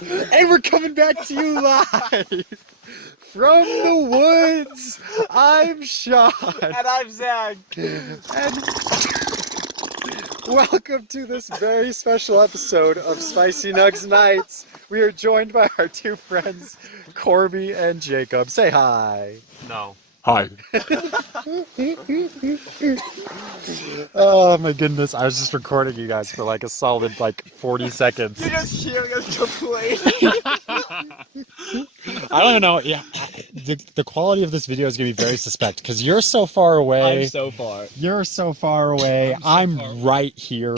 And we're coming back to you live from the woods. I'm Sean. And I'm Zach. And welcome to this very special episode of Spicy Nuggs Nights. We are joined by our two friends, Corby and Jacob. Say hi. No. Hi. Oh my goodness, I was just recording you guys for like a solid 40 seconds. You're just hearing us complain. I don't know, yeah, the quality of this video is going to be very suspect because you're so far away. I'm so far. You're so far away. I'm right here.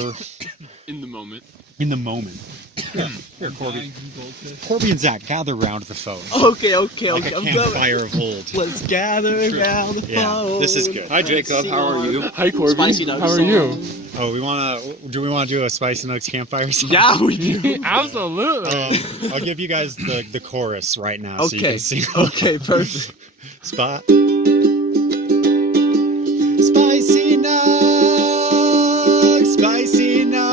In the moment. In the moment. Here, Corby. Corby and Zach, gather around the phone. Okay. Like a I'm campfire of old. Let's gather around the phone. Yeah, this is good. Hi Jacob, how are you? Hi Corby. Spicy Nuggs How are song. you? Oh, do we want to do a Spicy Nuggs campfire song? Yeah, we do. Absolutely. I'll give you guys the chorus right now so you Okay. can sing. Okay, perfect. Spot. Spicy Nuggs, Spicy Nuggs,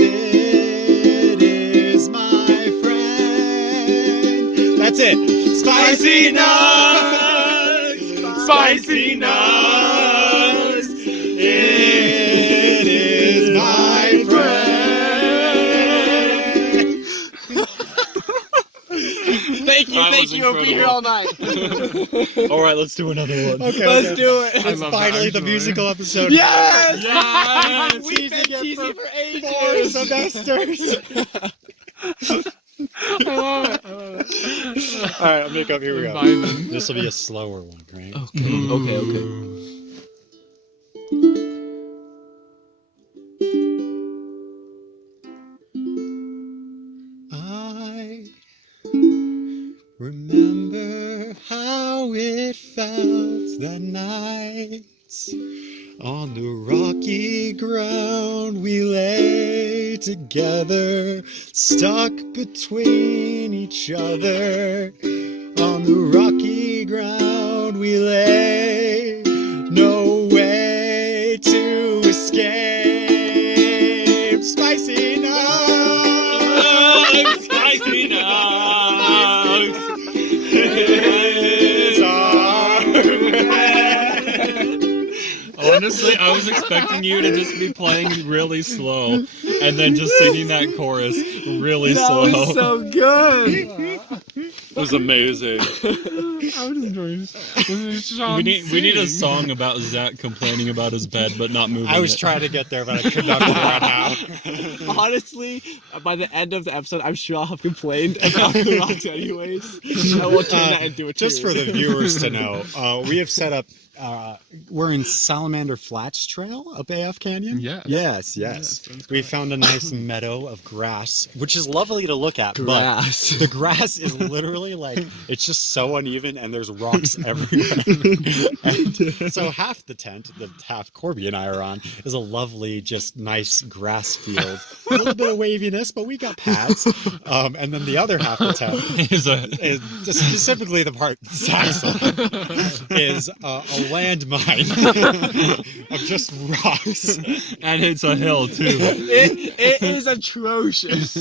it is my friend. That's it. Spicy Nuggs, Spicy Nuggs, it is my friend. Thank you. We'll be here all night. All right, let's do another one. Okay, Let's do it. It's finally the musical episode. Yes! Yes! We've been teasing for ages. Four semesters. I love it. All right, I'll make up. Here we go. Vibing. This will be a slower one, right? Okay. I remember how it felt that night. On the rocky ground we lay together, stuck between each other. On the rocky ground we lay, no way to escape. Spicy Nuggs, Spicy Nuggs, is our friend. Honestly, I was expecting you to just be playing really slow and then just singing that chorus really slow. That was so good. It was amazing. I was enjoying We need a song about Zach complaining about his bed but not moving. I was trying to get there, but I could not get there right now. Honestly, by the end of the episode, I'm sure I'll have complained about the rocks anyways. I will turn that into a Just tune. for the viewers to know, we have set up. We're in Salamander Flats Trail up AF Canyon. Yeah. Yes. We found a nice meadow of grass, which is lovely to look at. Grass. But the grass is literally it's just so uneven, and there's rocks everywhere. And so half the tent, the half Corby and I are on, is a lovely, just nice grass field. A little bit of waviness, but we got pads. And then the other half of the tent is just specifically the part Zach's on, is a landmine of just rocks. And it's a hill too. It is atrocious.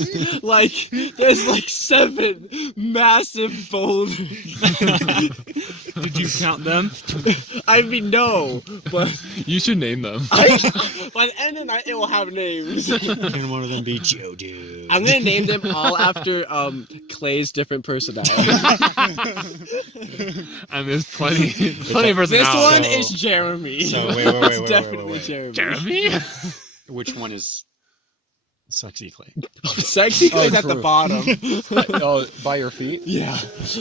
There's 7 massive boulders. Did you count them? I mean, no, but You should name them. by the end of the night, it will have names. Can one of them be Joe-Doo? I'm gonna name them all after Clay's different personality. And there's plenty of This personality. one is Jeremy. So wait. It's definitely Jeremy. Jeremy? Which one is Sexy Clay? Sexy Clay's at the true. bottom. Oh, by your feet? Yeah,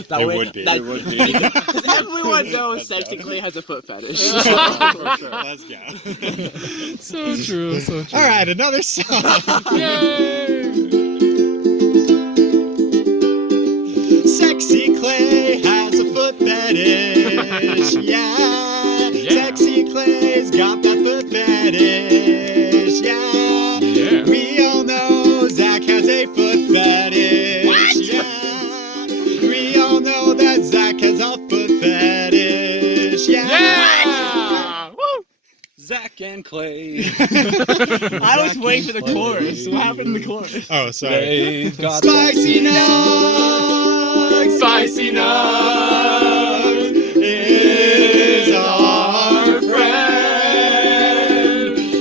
that It way, would be. that- It would be. Because everyone knows Let's Sexy go. Clay has a foot fetish. For sure. Let's go. So true, so true. All right, another song. Yay! Sexy Clay has a foot fetish. Yeah. Sexy Clay's got that foot fetish. Yeah. Yeah. We all know Zach has a foot fetish. What? Yeah. We all know that Zach has a foot fetish. Yeah. Yeah! Woo! Zach and and clay. I was waiting for the chorus. What happened in the chorus? Oh, sorry. They've got Spicy Nuggs, Spicy Nuggs is our friend.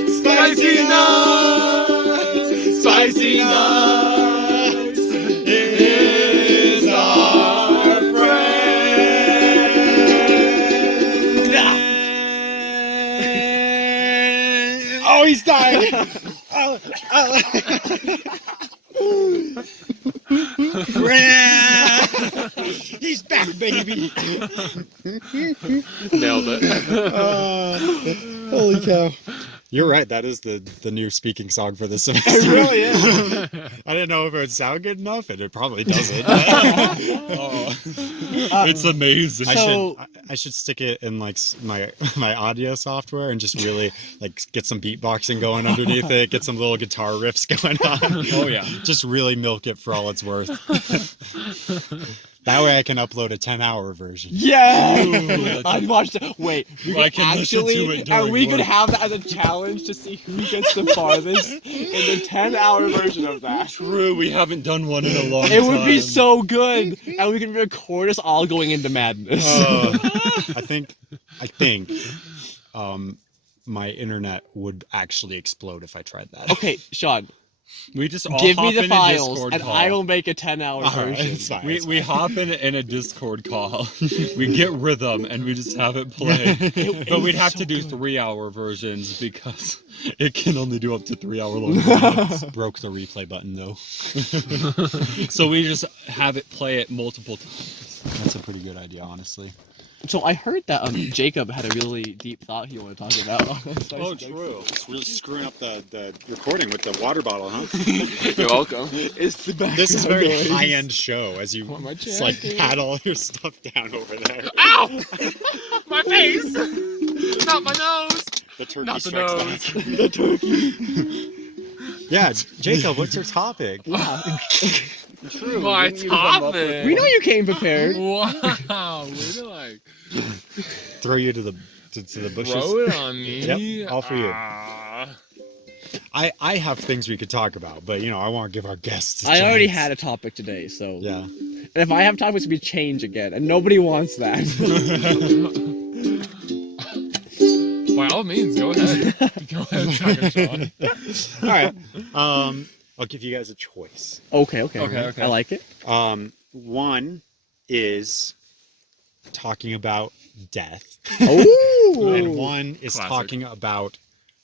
Spicy Nuggs, Spicy Nuggs is our friend. Oh, he's dying. He's back, baby. Nailed it. Holy cow. You're right. That is the new speaking song for this semester. It really is. I didn't know if it would sound good enough, and it probably doesn't. It's amazing. I should stick it in like my audio software and just really like get some beatboxing going underneath it, get some little guitar riffs going on. Oh yeah. Just really milk it for all it's worth. That way I can upload a 10-hour version. Yeah! I'd watch it. Wait, we I could can listen to actually, it during and we could work. have that as a challenge to see who gets the farthest in the 10-hour version of that. True, we haven't done one in a long time. It would be so good, and we can record us all going into madness. I think my internet would actually explode if I tried that. Okay, Sean, We just all give hop me the in a files, Discord and call. I will make a 10-hour All right, version. it's fine, We it's we fine. hop in a Discord call. We get rhythm and we just have it play. But we'd have to do 3-hour versions because it can only do up to 3-hour long videos. Broke the replay button though. So we just have it play it multiple times. That's a pretty good idea, honestly. So I heard that Jacob had a really deep thought he wanted to talk about. True. It's really screwing up the recording with the water bottle, huh? You're welcome. It's the background This is a very noise. high-end show as you Want my just like jacket? pat all your stuff down over there. Ow! My face! Not my nose! The turkey Not the strikes nose. back. The turkey. Yeah, Jacob, what's your topic? True. My topic! We know you came prepared. Wow! Way to like Throw you to the bushes. throw it on me. Yep, all for you. Ah. I have things we could talk about, but you know, I want to give our guests. I already had a topic today, so. Yeah. And if I have topics, we change again, and nobody wants that. By all means, go ahead. Go ahead, Tiger Sean. All right. I'll give you guys a choice. Okay. Okay. I like it. One is talking about death, Oh. and one is Classic. talking about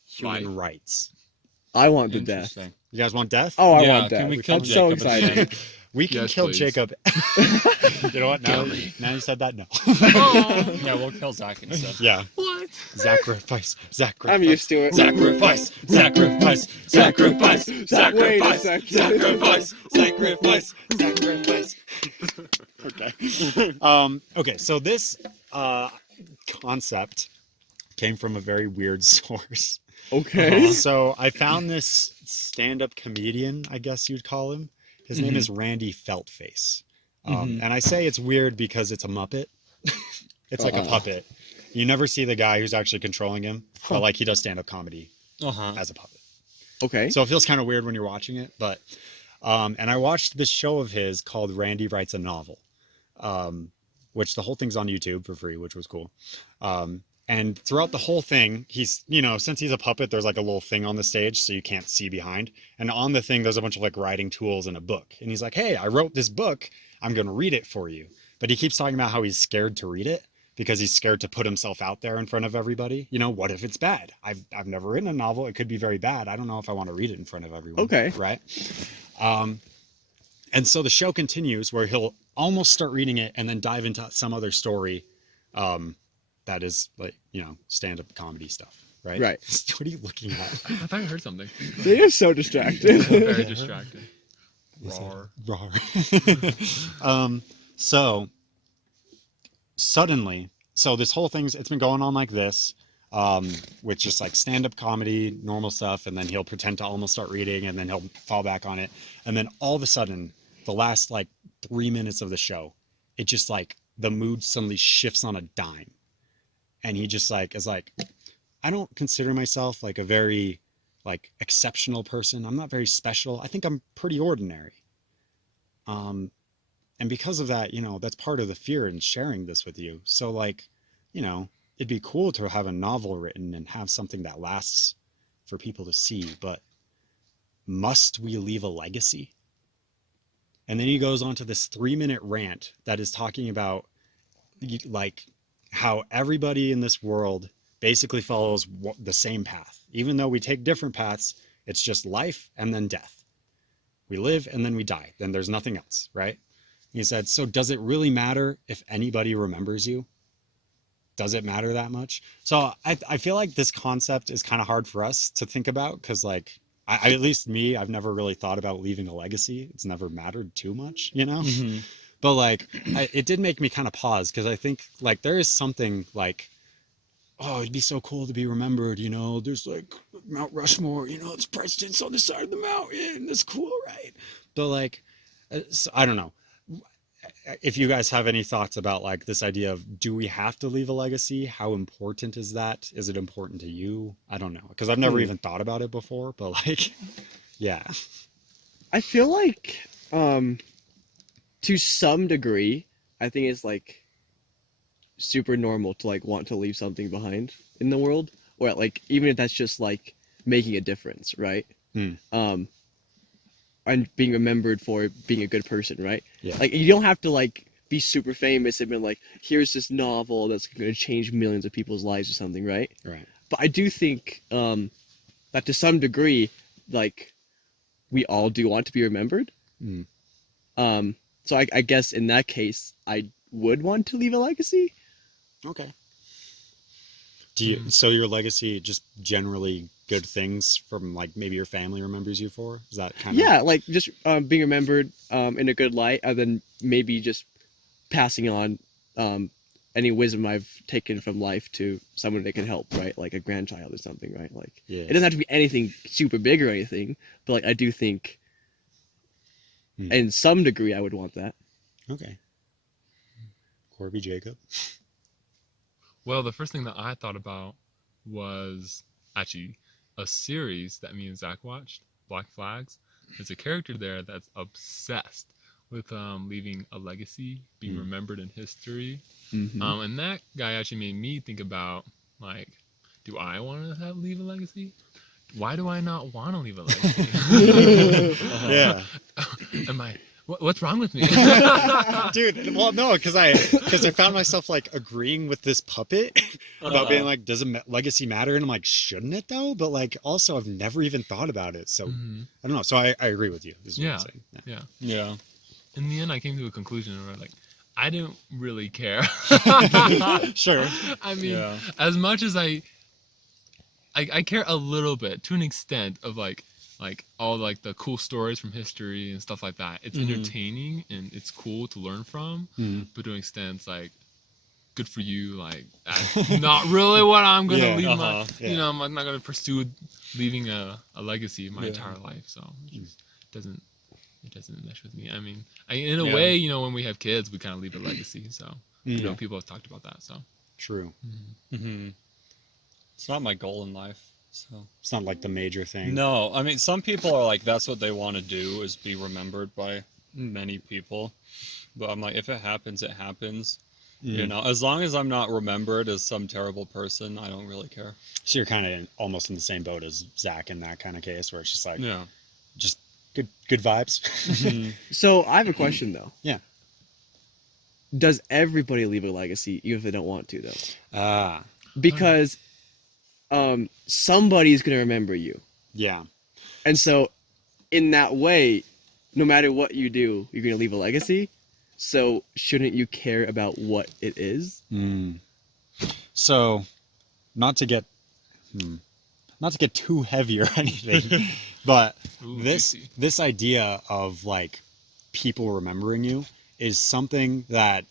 human Life. rights. I want the death. Interesting. You guys want death? Oh, I Yeah, want can death. we kill I'm so Jacob at the excited. end? We can Yes, kill please. Jacob. You know what? Now you said that, no. Yeah, we'll kill Zach instead. Yeah. What? Sacrifice. I'm used to it. Sacrifice. Sacrifice. Sacrifice. Wait a Sacrifice. second. Sacrifice. Sacrifice. Sacrifice. Okay. Okay. So this concept came from a very weird source. Okay. So I found this stand-up comedian, I guess you'd call him. His name is Randy Feltface. And I say it's weird because it's a Muppet. It's like a puppet. You never see the guy who's actually controlling him, but like he does stand-up comedy as a puppet. Okay. So it feels kind of weird when you're watching it, but and I watched this show of his called Randy Writes a Novel, which the whole thing's on YouTube for free, which was cool. And throughout the whole thing, he's, you know, since he's a puppet, there's like a little thing on the stage so you can't see behind. And on the thing, there's a bunch of like writing tools and a book. And he's like, hey, I wrote this book. I'm going to read it for you. But he keeps talking about how he's scared to read it because he's scared to put himself out there in front of everybody. You know, what if it's bad? I've never written a novel. It could be very bad. I don't know if I want to read it in front of everyone. Okay. Right. And so the show continues where he'll almost start reading it and then dive into some other story that is like, you know, stand-up comedy stuff, right? Right. What are you looking at? I thought you heard something. They are so distracted. Very distracting. Rawr. So suddenly, this whole it's been going on like this, with just like stand-up comedy, normal stuff, and then he'll pretend to almost start reading, and then he'll fall back on it, and then all of a sudden, the last like 3 minutes of the show, it just like the mood suddenly shifts on a dime, and he just like is like, I don't consider myself like a very like exceptional person. I'm not very special. I think I'm pretty ordinary. Um, and because of that, that's part of the fear in sharing this with you. So like, it'd be cool to have a novel written and have something that lasts for people to see, but must we leave a legacy? And then he goes on to this 3-minute rant that is talking about like how everybody in this world basically follows the same path. Even though we take different paths, it's just life and then death. We live and then we die. Then there's nothing else, right? He said, so does it really matter if anybody remembers you? Does it matter that much? So I feel like this concept is kind of hard for us to think about because like, at least me, I've never really thought about leaving a legacy. It's never mattered too much, Mm-hmm. But like, it did make me kind of pause because I think like there is something like, oh, it'd be so cool to be remembered. There's like Mount Rushmore. It's presidents on the side of the mountain. That's cool, right? But like, so, I don't know. If you guys have any thoughts about like this idea of do we have to leave a legacy? How important is that? Is it important to you? I don't know because I've never even thought about it before. But like, yeah. I feel like, to some degree, I think it's like super normal to like want to leave something behind in the world, or like even if that's just like making a difference, right? And being remembered for being a good person, right? Yeah. Like you don't have to like be super famous and be like, here's this novel that's going to change millions of people's lives or something, right? Right. But I do think that to some degree, like we all do want to be remembered. So I guess in that case, I would want to leave a legacy. Okay. So your legacy just generally good things from like maybe your family remembers you for? Is that kind of? Yeah, like just being remembered in a good light, and then maybe just passing on any wisdom I've taken from life to someone that can help, right? Like a grandchild or something, right? Like it doesn't have to be anything super big or anything, but like I do think, in some degree, I would want that. Okay. Corby, Jacob. Well, the first thing that I thought about was actually a series that me and Zach watched, Black Flags. There's a character there that's obsessed with leaving a legacy, being remembered in history. And that guy actually made me think about, like, do I want to leave a legacy? Why do I not want to leave a legacy? Yeah. Am I... What's wrong with me? Dude, well, no, because I found myself like agreeing with this puppet about being like, does a legacy matter? And I'm like, shouldn't it though? But like, also, I've never even thought about it. So I don't know. So I agree with you. Is what I'm saying. Yeah. In the end, I came to a conclusion where like, I don't really care. Sure. I mean, as much as I care a little bit to an extent of like all like the cool stories from history and stuff like that. It's entertaining and it's cool to learn from, but to an extent it's like good for you. Like that's not really what I'm gonna leave my. I'm not gonna pursue leaving a legacy my entire life. So it just doesn't mesh with me. I mean, in a way, when we have kids, we kind of leave a legacy. So people have talked about that. So true. It's not my goal in life. So it's not like the major thing. No, I mean, some people are like, that's what they want to do is be remembered by many people. But I'm like, if it happens, it happens. As long as I'm not remembered as some terrible person, I don't really care. So you're kind of almost in the same boat as Zach in that kind of case where it's just like, just good vibes. So I have a question though. Yeah. Does everybody leave a legacy even if they don't want to though? Because somebody's gonna remember you. Yeah. And so in that way, no matter what you do, you're gonna leave a legacy. So shouldn't you care about what it is? So not to get too heavy or anything, but this idea of like people remembering you is something that,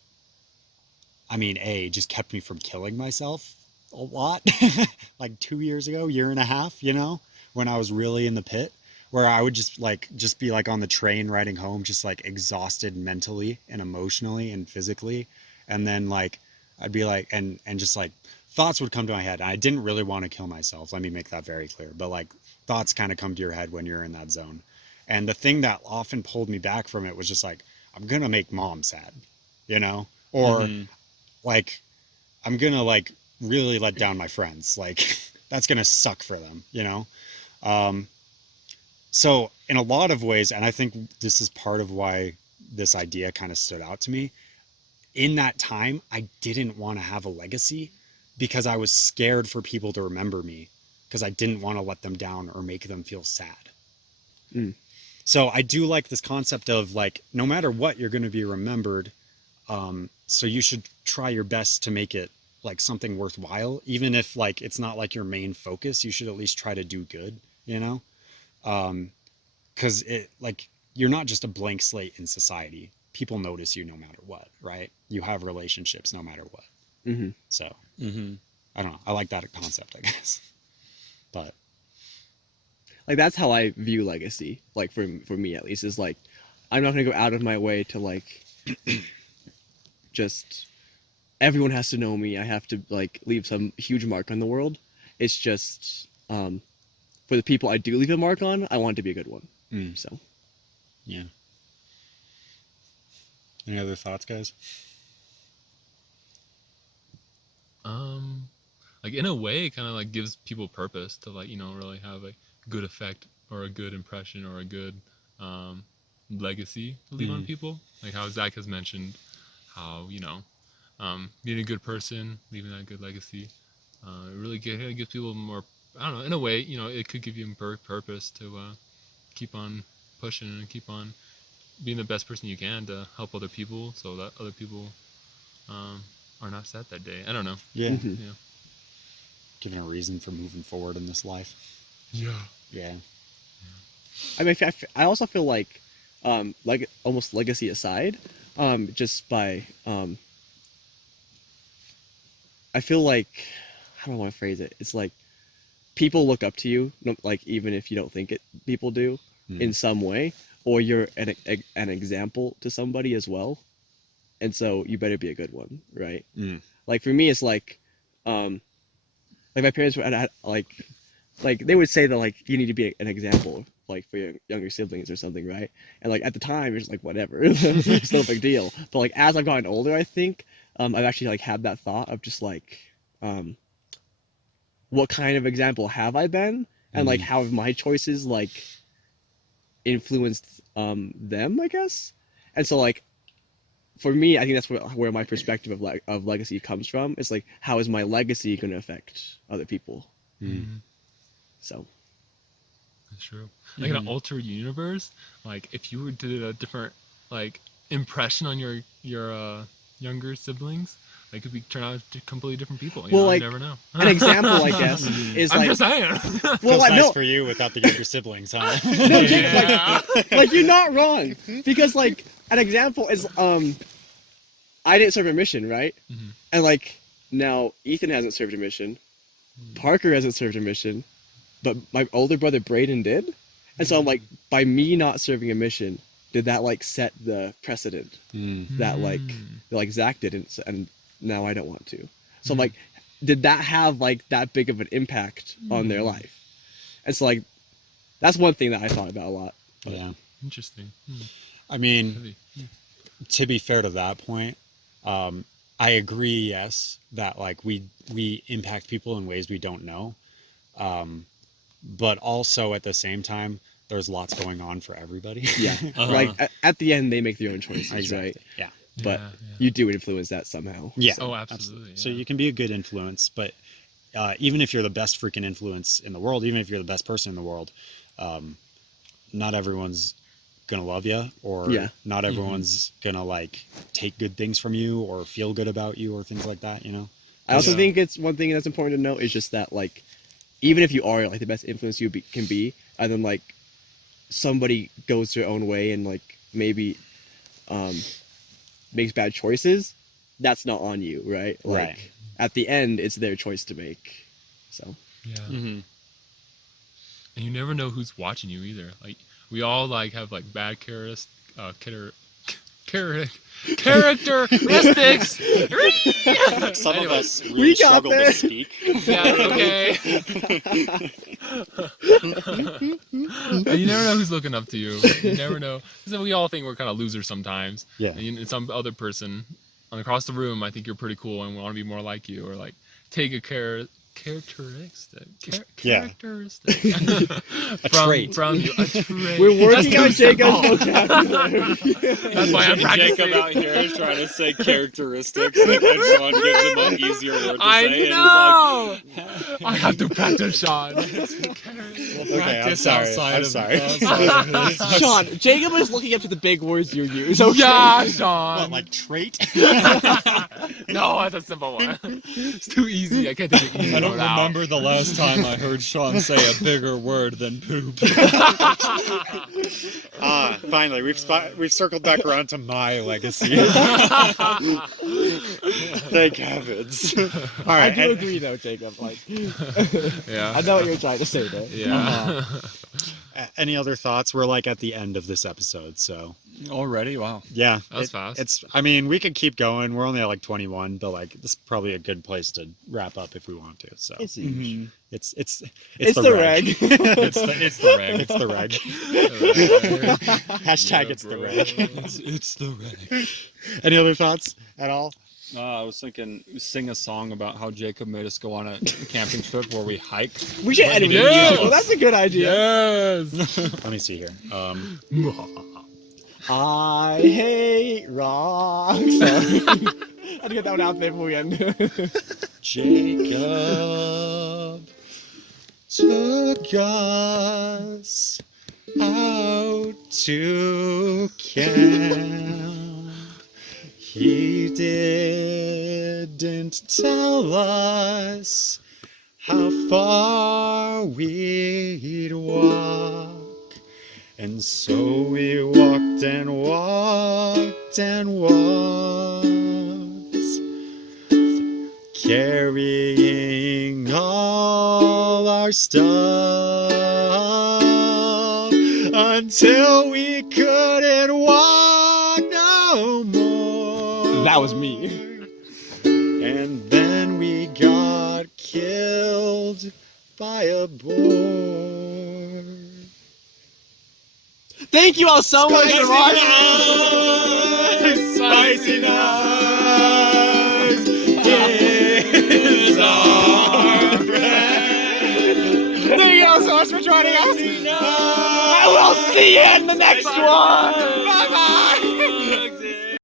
I mean, just kept me from killing myself a lot. Like 2 years ago, year and a half, when I was really in the pit, where I would just be like on the train riding home, just like exhausted mentally and emotionally and physically. And then like, I'd be like, and just like thoughts would come to my head. I didn't really want to kill myself. Let me make that very clear. But like thoughts kind of come to your head when you're in that zone. And the thing that often pulled me back from it was just like, I'm going to make mom sad, you know, or like, I'm going to like really let down my friends. Like that's going to suck for them, you know? So in a lot of ways, and I think this is part of why this idea kind of stood out to me, in that time, I didn't want to have a legacy because I was scared for people to remember me because I didn't want to let them down or make them feel sad. So I do like this concept of like, no matter what, you're going to be remembered. So you should try your best to make it like something worthwhile, even if like it's not like your main focus. You should at least try to do good, you know? Because it like you're not just a blank slate in society. People notice you no matter what, right? You have relationships no matter what. So I don't know. I like that concept, I guess. But Like that's how I view legacy. Like for me at least, is like I'm not gonna go out of my way to like just everyone has to know me. I have to like leave some huge mark on the world. It's just for the people I do leave a mark on, I want it to be a good one. So yeah. Any other thoughts, guys? Like in a way, it kind of like gives people purpose to like, you know, really have a good effect or a good impression or a good legacy to leave on people. Like how Zach has mentioned, how, you know, being a good person, leaving that good legacy, it really gives people more. I don't know. In a way, you know, it could give you purpose to keep on pushing and keep on being the best person you can to help other people, so that other people are not sad that day. I don't know. Yeah. Yeah. Giving a reason for moving forward in this life. Yeah. Yeah. I mean, I also feel like almost legacy aside, just by I feel like how do I want to phrase it? It's like people look up to you, like even if you don't think it, people do in some way, or you're an example to somebody as well, and so you better be a good one, right? Like for me, it's like my parents were like they would say that like you need to be an example like for your younger siblings or something, right? And like at the time it's like whatever, it's no big deal. But like as I've gotten older, I think I've actually like had that thought of just like what kind of example have I been, and like how have my choices like influenced them, I guess. And so like for me, I think that's where my perspective of legacy comes from. It's like how is my legacy going to affect other people? So That's true. Like in an alternate universe, like if you were to do a different like impression on your younger siblings, they could be turn out to completely different people. You well, know, like you never know. an example, I guess, is I'm like just saying. well, Feels like, nice no, for you without the younger siblings, huh? no, Jake, Yeah. like you're not wrong, because like an example is I didn't serve a mission, right? And like now Ethan hasn't served a mission, Parker hasn't served a mission, but my older brother Braden did. And so I'm like, by me not serving a mission, did that like set the precedent that like Zach didn't, and now I don't want to. So I'm like, did that have like that big of an impact on their life? And so like, that's one thing that I thought about a lot. But. Yeah. Interesting. I mean, to be fair to that point, I agree, yes, that like we impact people in ways we don't know. But also at the same time, there's lots going on for everybody. Yeah. Like at the end, they make their own choices, Exactly. right? Yeah. But you do influence that somehow. Yeah. Oh, absolutely. Yeah. So you can be a good influence, but even if you're the best freaking influence in the world, even if you're the best person in the world, not everyone's gonna love you, or not everyone's gonna like take good things from you or feel good about you or things like that, you know. I also think it's one thing that's important to note is just that like even if you are like the best influence you can be, and then like somebody goes their own way and like maybe makes bad choices, that's not on you, right? Like at the end, it's their choice to make. So and you never know who's watching you either. Like we all like have like bad characteristics characteristics. Some of us We really got struggle to this. speak. Yeah, okay. And you never know who's looking up to you. You never know. So we all think we're kind of losers sometimes. Yeah. And some other person across the room, I think you're pretty cool and want to be more like you, or like take a characteristic. Yeah. Characteristic. A trait. From you. A trait. We're working on That's too Jacob's simple. vocabulary. That's why I'm practicing. Jacob out here is trying to say characteristics, and Sean gives him an easier word to I say. know. I have to practice, Sean. Okay, I'm sorry. I'm sorry. Sean, Jacob is looking up to the big words you use. Okay? Yeah, Sean. What, like trait? No, that's a simple one. It's too easy. I can't take the easy I don't one out. remember the last time I heard Sean say a bigger word than poop. Finally, we've circled back around to my legacy. Thank heavens. All I right. do agree, though, Jacob. Like, Yeah. I know what you're trying to say there. Yeah. Any other thoughts? We're like at the end of this episode, so Already? Wow. yeah. That was fast. It's. I mean, we could keep going. We're only at like 21, but like this is probably a good place to wrap up if we want to. So It's Mhm. it's the reg. reg. It's the reg. It's the reg. Hashtag it's the reg. It's the reg. Any other thoughts at all? I was thinking, sing a song about how Jacob made us go on a camping trip where we hiked. We should edit Yes. it. Well, that's a good idea. Yes. Let me see here. I hate rock. Sorry. I'd get that one out there before we end. Jacob took us out to camp. He didn't tell us how far we'd walk. And so we walked and walked and walked, carrying all our stuff until we couldn't walk no more. That was me. And then we got killed by a boar. Thank you all so much for watching. Spicy Nuggs is our friend. Thank you all so much for joining us. I will see you in the next one. Bye bye.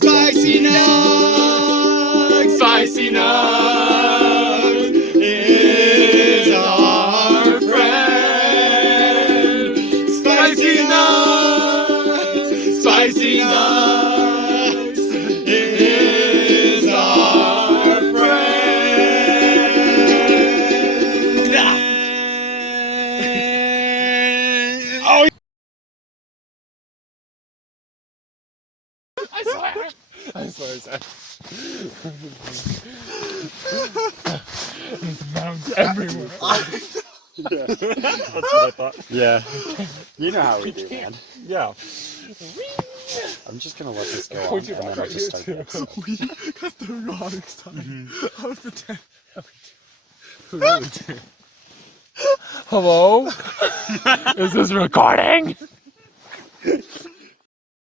Spicy Nuggs, Spicy Nuggs is our friend. Spicy Nuggs, Spicy Nuggs is our friend. Oh, I swear. There's mounds everywhere. Yeah, that's what I thought. yeah. You know how we do, man. Yeah. I'm just gonna let this go on, and then I'll just start next. We got the wrong time. I was pretending. Hello? Is this recording?